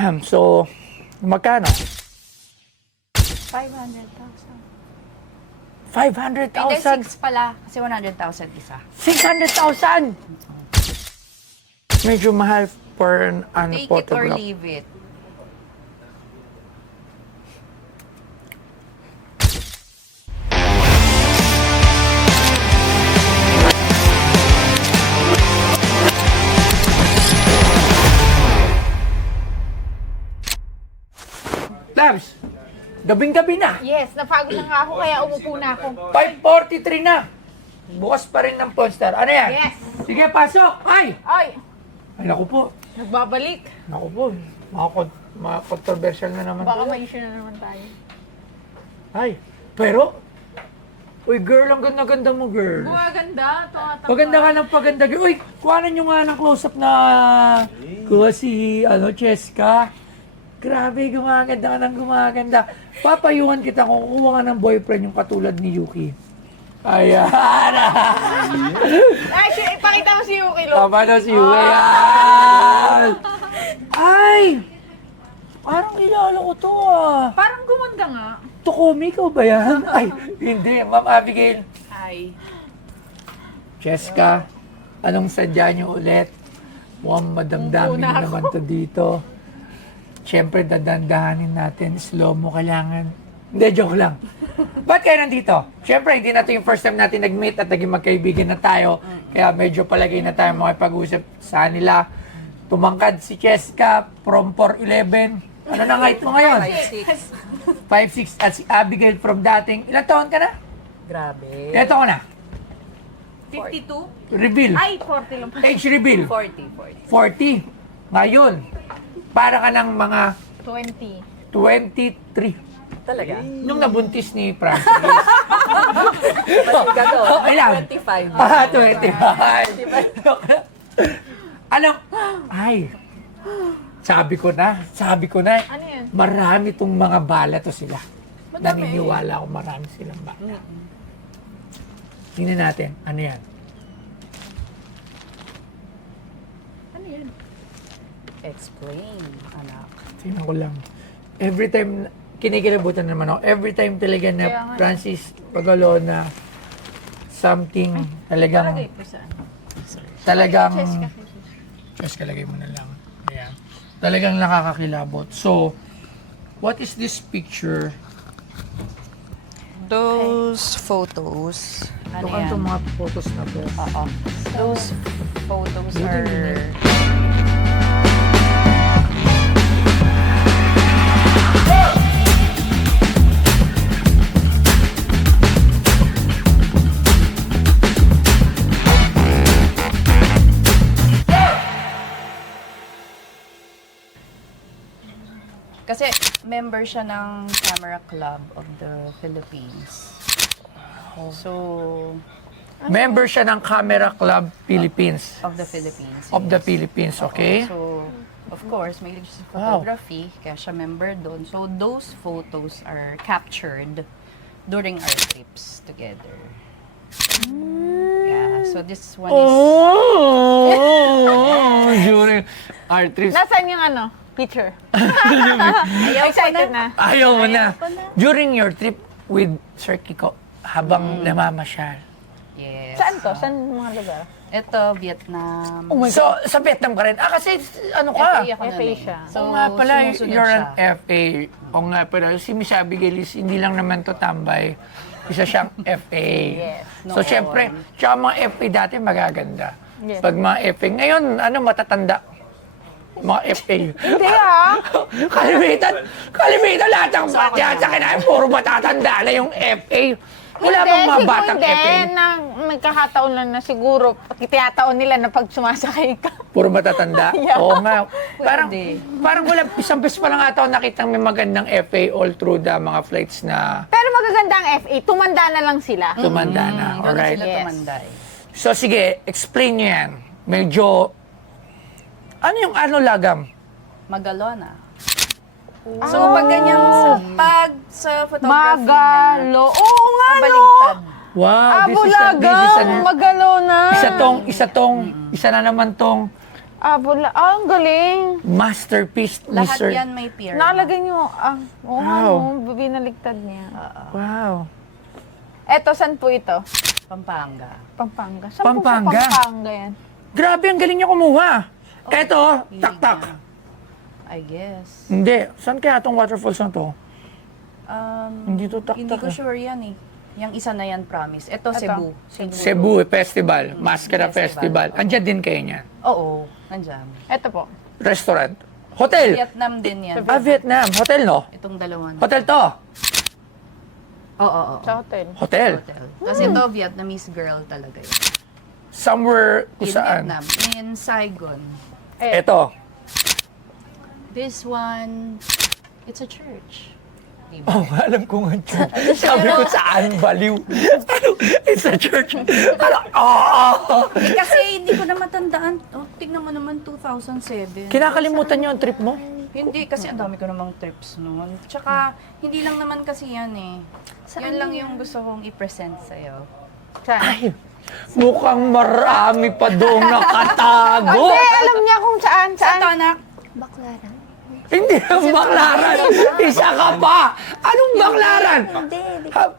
So, magkano? 500,000. 500,000? 6 pala, kasi 100,000 isa. 600,000! Medyo mahal for an Take it or photograph. leave it. Labs, gabing-gabi na. Yes, napagod na nga ako kaya umupo na ako. 5:43 na. Bukas pa rin ng Ponstar. Ano yan? Yes. Sige, pasok! Ay! Ay, Ay, naku po. nagbabalik. Naku po. Mga controversial na naman Baka to. may issue na naman tayo. Ay, pero, uy girl, ang ganda-ganda mo girl. Gumaganda, tumatapa. Paganda ka ng paganda girl. Uy, kuhanan nyo nga ng close-up na kuha si, Cheska. Grabe, gumaganda ka ng gumaganda. Papayuhan kita kung kuha ka ng boyfriend yung katulad ni Yuki. Ayan. Ay, ipakita mo si Yuki, lo. Tama na si Yuki. Ayan. Ay! Parang kilala ko to Parang gumanda nga. Tokomi, ikaw ba yan? Ay, hindi. Ma'am Abigail. Ay. Cheska, anong sadya niyo ulit? Mukhang madamdamin Muna naman to dito. Siyempre, dadandahanin natin. Slow mo kailangan. Hindi, joke lang. Ba't kayo nandito? Siyempre, hindi na ito yung first time natin nag-meet at naging magkaibigan na tayo. Kaya medyo palagay na tayo makipag-usap sa nila. Tumangkad si Cheska from 4'11". Ano na height mo ngayon? 5'6". At si Abigail from dating. Ilang taon ka na? Grabe. Ilang taon ka na? 52? Reveal. Ay, 40 lang. Age reveal. 40. 40. Ngayon, para ka ng mga 20. 23. Talaga? Nung nabuntis ni Francis. Balik ka doon. Oh, ilan? 25. 25. Alam, ay, sabi ko na, Ano yan? marami tong mga bala to sila. Madami. Naniniwala ako marami silang bala. Tingnan natin, ano yan? Ano yan? Explain, anak. Tingnan ko lang. Every time, kinikilabutan naman ako, every time talaga na Kaya nga. Francis Pagalona, something talagang, Palagay po saan? talagang, Cheska. just kalagay mo na lang. Ayan. Talagang nakakakilabot. So, what is this picture? Those photos, ano Ito yan? mga photos na to. Oo. Those photos Good are... evening. Kasi member siya ng Camera Club of the Philippines. So, Member siya ng Camera Club Philippines. of the Philippines. Of the yes. Philippines, Oo. okay? So, of course, may siya sa Wow. photography, kaya siya member doon. So, those photos are captured during our trips together. Yeah, so this one is... Oh! During our trips. Nasaan yung ano? Picture. Ayaw ko Excited na. Ayaw mo na. ko na. During your trip with Sir Kiko, habang namamasyal. Yes. Saan to? Saan mga lugar? Ito, Vietnam. Oh my So, sa Vietnam ka rin. Kasi, ano ka? FA ako nun FA eh. siya. So, Oo nga pala, sumusunod you're siya. an FA. O nga pala, si Miss Abigail is hindi lang naman to tambay. Isa siyang FA. Yes. So, Noon. syempre, tsaka mga FA dati magaganda. Yes. Pag mga FA, ngayon, matatanda. Mga FA. Hindi ah! Kalimitan lahat ng batya sa kinain, puro matatanda na yung FA. Wala bang mga batang hindi. FA? Na nagkakataon lang na siguro, tiyataon nila na pag sumasakay ka. Puro matatanda? Yeah. Oo nga. Parang, Pwede. parang wala, isang beses pa lang ata ako nakitang may magandang FA all through the mga flights na Pero magaganda ang FA, tumanda na lang sila. tumanda na. Doon na Alright. sila Yes. tumanday. So sige, explain nyo yan. Medyo, ano yung lagam? Magalona. So, pag ganyan, sa photography Magalo. niya, Oo nga, no? pabaligtad. Wow, this is Abulagang, an, magalo na. isa na naman tong Wala. Ang galing. Masterpiece, Lahat Mr. yan may pirma. Nakalagay niyo, Wow. binaligtad niya. Wow. Eto, saan po ito? Pampanga. Pampanga. Saan Pampanga? po sa Pampanga yan? Grabe, ang galing niya kumuha. Eto, Hilig tak-tak. niya. I guess. Hindi. Saan kaya itong waterfalls na to? Hindi to Hindi tak-tak. ko sure yan eh. Yung isa na yan, promise. Ito, Cebu. Cebu Festival, Mascara Festival. Festival. Andyan din kayo niyan. Oo, nandyan. Eto po. Restaurant. Hotel. Vietnam din yan. Vietnam. Hotel, no? Itong dalawa. Hotel to. Oo. Sa hotel. Hotel. Hotel. Kasi ito, Vietnamese girl talaga yun. Somewhere kung In saan. Vietnam. In Saigon. Eto. This one, it's a church. Diba? Oh, alam ko nga church. Sabi ko saan, baliw. Ano? It's a church. Ano? Oh! Kasi hindi ko na matandaan. Oh, tignan mo naman, 2007. Kinakalimutan niyo ang trip mo? Hindi, kasi ang dami ko namang trips noon. Tsaka, hindi lang naman kasi yan eh. Yan lang yung gusto kong i-present sa'yo. Saan? Ay, mukhang marami pa doon nakatago. Hindi, alam niya kung saan. Saan to, Saan? anak? Baklaran? Hindi ang baklaran. Isa ka pa. Anong baklaran? Hindi.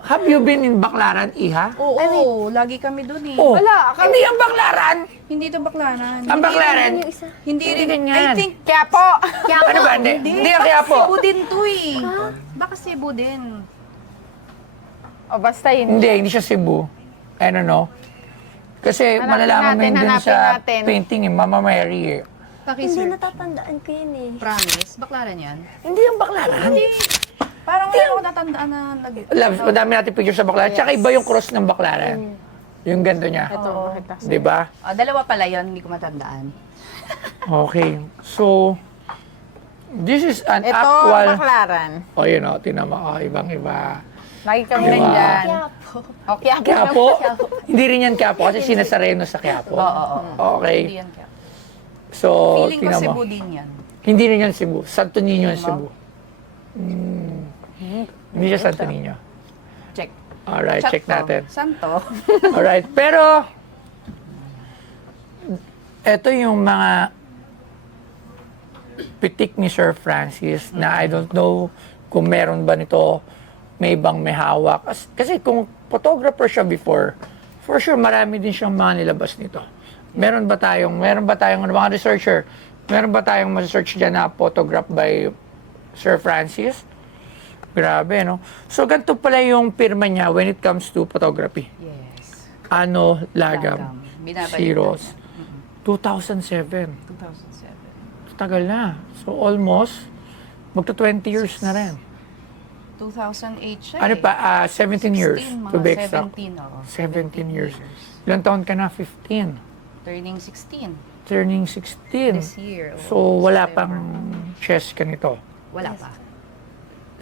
Have you been in Baklaran, Iha? Oo, lagi kami doon eh. Oh, Wala. hindi ang baklaran. Hindi to baklaran. Ang baklaran. Yung isa. Hindi rin. ganyan. I think, Kaya po. Ano ba? Hindi ang kaya po. Cebu din to eh. Baka Cebu din. O basta yun. Hindi siya Cebu. I don't know. Kasi Hanapin malalaman mo natin, yun dun hanapin sa natin. painting eh, Mama Mary eh. Hindi Paki-search. natatandaan ko yun eh. Promise, baklaran yan. Hindi ang baklaran. Parang wala ako natandaan na nag... Loves, madami natin picture sa baklaran. Tsaka iba yung cross ng baklaran. Yung ganto niya. Ito, makita. Di ba? Dalawa pala yun, hindi ko matandaan. Okay. So, this is an Ito, actual... baklaran. O, yun o. Tinan mo. O, ibang-iba. Lagi kami Diba? nandyan. Quiapo. O, Quiapo. Quiapo? Hindi rin yan Quiapo kasi sinasareno sa Quiapo. Oo. Hindi Okay. yan kaya. So, Feeling ko tingnan mo. Cebu din yan. Hindi rin yan Cebu. Santo Niño yan Cebu. Hindi siya Santo Niño. Check. Alright, Chat check ko. natin. Saan to? Alright, pero ito yung mga pitik ni Sir Francis na I don't know kung meron ba nito, may ibang may hawak. Kasi kung photographer siya before, for sure marami din siyang mga nilabas nito. Meron ba tayong mga researcher, meron ba tayong ma-search dyan na photograph by Sir Francis? Grabe, no? So, ganito pala yung pirma niya when it comes to photography. Yes. Ano Lagam, Binabalik Zeros, na niya. 2007. 2007. Tagal na. So, almost, magto 20 years na rin. 2008 siya Ano eh. pa, 17 years, 16, to be mga exact. 17, oo. 17 years. Ilang taon ka na? 15. Turning 16 Turning 16. this year. So, wala pang chess ka nito. Wala pa.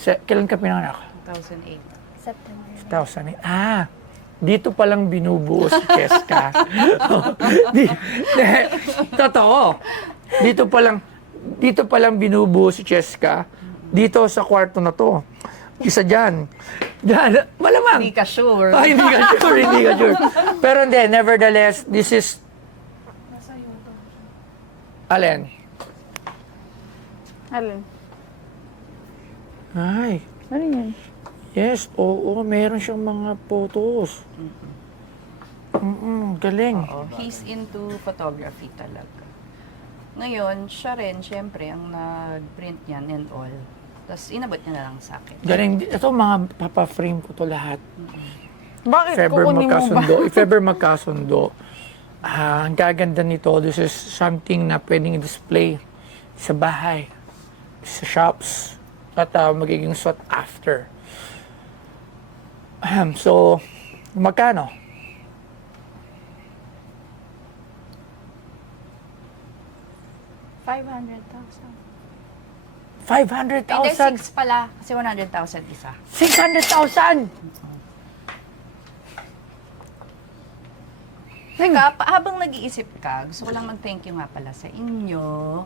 Kailan ka pinanganak? 2008. September. 2008. Dito palang binubuo si Cheska. Totoo. Dito palang binubuo si Cheska. Dito sa kwarto na to. Isa dyan. Dyan. Malamang. Hindi ka sure. Ay, hindi ka sure. Pero hindi, nevertheless, this is... Alin? Alin? Ay. Ano yun? Yes, oo, meron siyang mga photos. Galing. Oo. He's into photography talaga. Ngayon, siya rin, syempre, ang nag-print niyan and all. Tapos, inabot niya na lang sa akin. Galing. Ito mga papa-frame ko to lahat. Bakit? If ever Kukunin mo ba? magkasundo, if ever magkasundo, ang gaganda nito, this is something na pwedeng i-display sa bahay, sa shops, at magiging sought after. So, magkano? 500,000. Hindi, 500,000? 6 pala. Kasi 100,000 isa. 600,000! Teka, habang nag-iisip ka, gusto ko lang mag-thank you nga pala sa inyo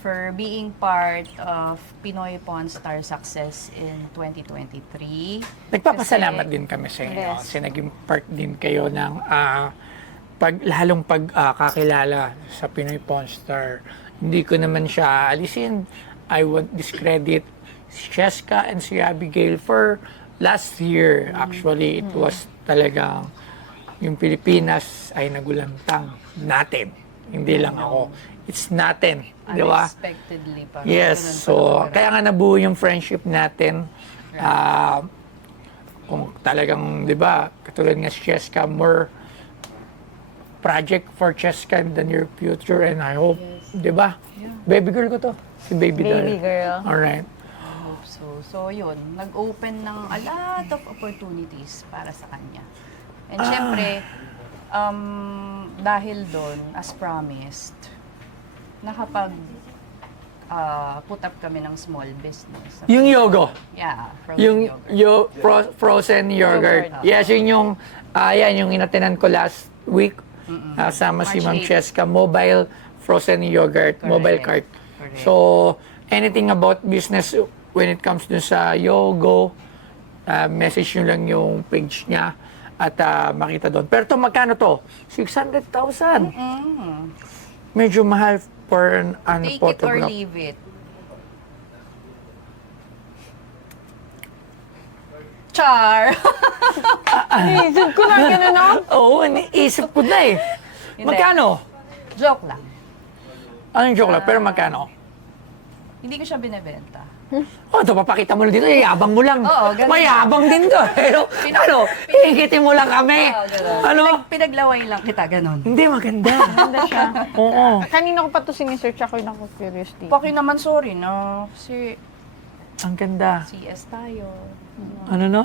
for being part of Pinoy Pawn Star Success in 2023. Nagpapasalamat Kasi- din kami sa inyo Yes. kasi naging part din kayo ng lalong kakilala sa Pinoy Pawn Star, hindi ko naman siya alisin. I won't discredit si Cheska and si Abigail for last year. Actually, it was talagang yung Pilipinas ay nagulantang natin. Hindi lang ako. It's natin. Di ba? Unexpectedly pa. Yes. Ganun So, pala. kaya nga nabuo yung friendship natin. Kung talagang, di ba, katulad nga si Cheska, more project for Cheska in the near future, and I hope, di ba? Baby girl ko to. Si baby doll. Baby girl. Alright. I hope so. So, yun. Nag-open ng a lot of opportunities para sa kanya. And syempre, dahil doon, as promised, nakapag put up kami ng small business. Yung Yogo. Yeah, frozen Yung yogurt. frozen yogurt. Yes, yun yung, yan yung inatinan ko last week. Sama si Ma'am March 8. Cheska, mobile frozen yogurt, mobile cart. Correct. So, anything about business when it comes dun sa Yogo, message nyo lang yung page niya at makita doon. Pero to magkano to? 600,000. Medyo mahal for an Take it or photograph. leave it. Char! Isip ko lang yun, ano? Oo, iniisip ko na eh. Hindi. Magkano? Joke lang. Anong joke lang? Pero magkano? Hindi ko siya binebenta. Oh, ito, papakita mo lang dito. Yabang mo lang. Oo, ganun. Mayabang din to. Ano? Iingitin mo lang kami. Ano? Pinaglaway lang kita, ganon. Hindi, maganda. Ganda siya. Oo. Kanina ko pa ito sinisearch ako yung curious dito. Paki naman, sorry na. Kasi Ang ganda. CS tayo. Ano no?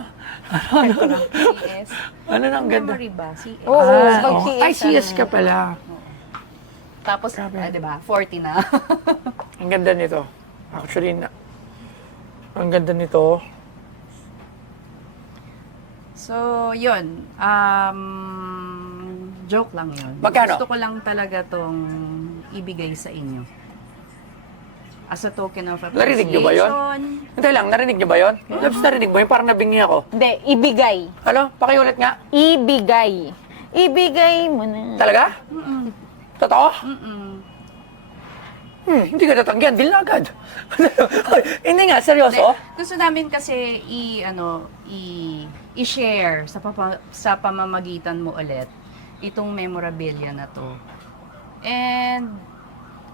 CS. Ano no? Ang ganda. Memory ba? CS. Oo, pag oo. CS Ay, CS ka pala. Tapos, Grabe. diba, 40 na. Ang ganda nito. Actually, ang ganda nito. So, yun. Joke lang yun. Magkano? Gusto ko lang talaga tong ibigay sa inyo. As a token of appreciation. Narinig niyo ba yun? Hindi lang, narinig niyo ba yun? Labs, narinig mo yun? Parang nabingi ako. Hindi, ibigay. Ano? Pakiulit nga. Ibigay. Ibigay mo na. Talaga? Totoo? Mm-mm. Hindi ka tatanggihan. Deal na agad. Hindi nga, seryoso? Gusto namin kasi i-share sa pamamagitan mo ulit itong memorabilia na to. And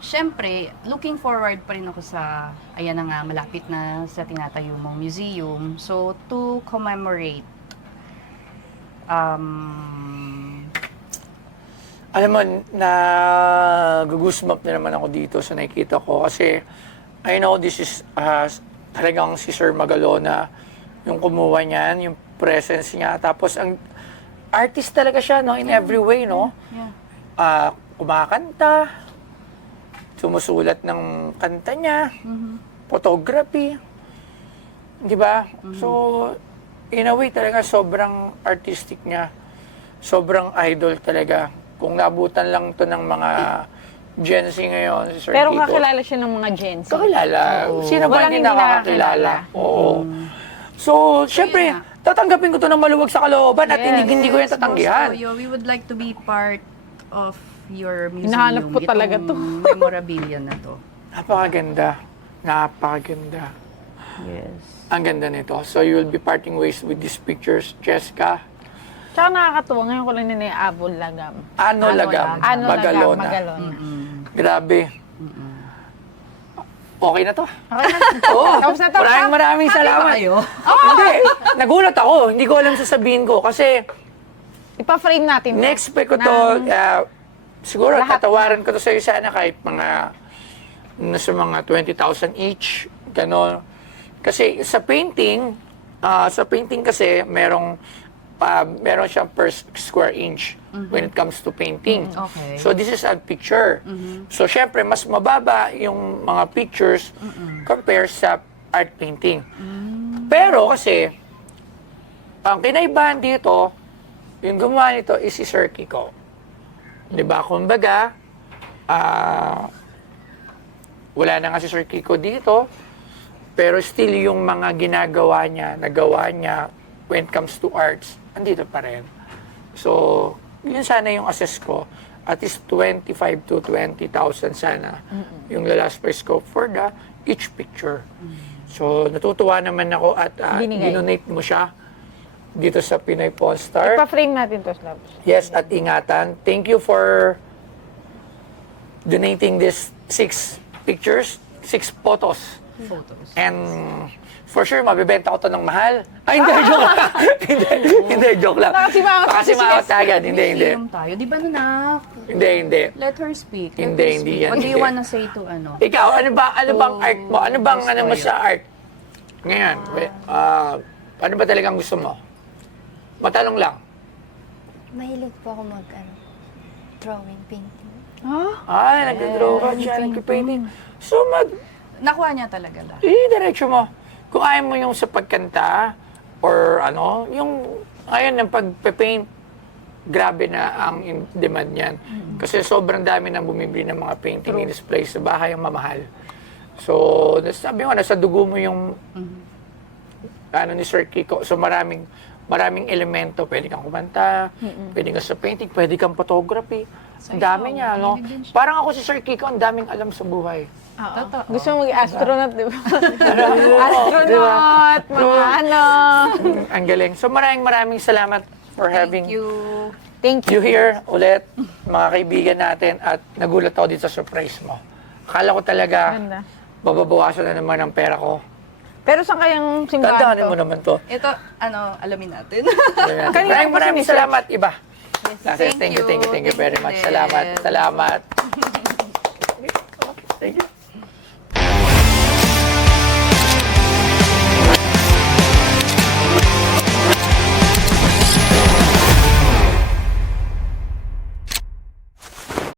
syempre, looking forward pa rin ako sa, ayan na nga, malapit na sa tinatayo mong museum. So, to commemorate, Alam mo, nag-goosebump na naman ako dito sa nakikita ko kasi I know this is talagang si Sir Magalona yung kumuha niyan, yung presence niya. Tapos ang artist talaga siya, no, in every way, no? yeah. Kumakanta, sumusulat ng kanta niya, photography, di ba? So, in a way talaga sobrang artistic niya. Sobrang idol talaga. Kung nabutan lang to ng mga Gen Z ngayon, si Sir Pero Kiko. kakilala siya ng mga Gen Z. Kakilala. Sino ba Walang hindi hindi nakakakilala? Oo. So, syempre, yun tatanggapin ko to ng maluwag sa kalooban at hindi ko yan tatanggihan. So, we would like to be part of your museum. Hinahanap ko talaga to. Memorabilia na to. Napakaganda. Napakaganda. Yes. Ang ganda nito. So, you will be parting ways with these pictures, Cheska. Tsaka nakakatuwa, ngayon ko lang nina-abol lagam. Ano lagam? Ano lagam? Magalona. Magalona. Grabe. Okay na to. Okay na. Oo. Tapos na to. Maraming salamat. Kayo? Hindi. Nagulat ako. Hindi ko alam sasabihin ko. Kasi Ipa-frame natin. next-expect ko to. Siguro Lahat tatawaran ko to sa iyo sana kahit mga nasa mga 20,000 each. Ganon. Kasi sa painting kasi meron siyang per square inch when it comes to painting. Okay. So this is a picture. So syempre mas mababa yung mga pictures compared sa art painting. Pero kasi ang kinaibahan dito, yung gumawa nito is si Sir Kiko. 'Di ba? Kumbaga, wala na nga si Sir Kiko dito, pero still yung mga nagawa niya when it comes to arts, andito pa rin. So, yun sana yung assess ko. At least 25 to 20,000 sana yung the last price ko for the each picture. So, natutuwa naman ako at Binigay. dinonate mo siya dito sa Pinoy Pawn Star. Pa-frame natin to, Slaps. Yes, at ingatan. Thank you for donating this 6 pictures, 6 photos. Photos. And for sure, mabibenta ko to ng mahal. Ay, hindi, joke lang. hindi, joke lang. Nakasimangot Baka si simangot agad. Hindi. Museum tayo. Di ba, anak? Hindi. Let her speak. Let Hindi, her hindi speak. yan, What do you hindi. wanna say to ano? Ikaw, ano bang art mo? Ano bang gusto ano mo yun. sa art? Ngayon, ano ba talagang gusto mo? Matanong lang. Mahilig po ako drawing, painting. Ay, nag-draw ka siya, nag-painting. So, Nakuha niya talaga lahat. diretso mo. Kung ayaw mo yung sa pagkanta, or ano, yung, ngayon ng pagpe-paint, grabe na ang demand niyan. Kasi sobrang dami nang bumibili ng mga painting in display sa bahay ang mamahal. So, sabi ko, nasa dugo mo yung ano ni Sir Kiko. So, maraming elemento. Pwede kang kumanta, pwede kang sa painting, pwede kang photography. Ang dami niya, no? mahilig din siya. Parang ako si Sir Kiko, ang daming alam sa buhay. Totoo. Gusto mo maging astronaut, di ba? Oo, Astronaut, mga ano. Ang galing. So, maraming salamat for having Thank you. Thank you. you here ulit, mga kaibigan natin, at nagulat ako dito sa surprise mo. Akala ko talaga, Ganda. bababawasan na naman ang pera ko. Pero saan kayang simbahan Tandaanin to? mo naman to. Ito, alamin natin. Kanina po si Maraming Mr. salamat, iba. Thank Thank you you. very much. Thank you Salamat. din. Salamat. Thank you.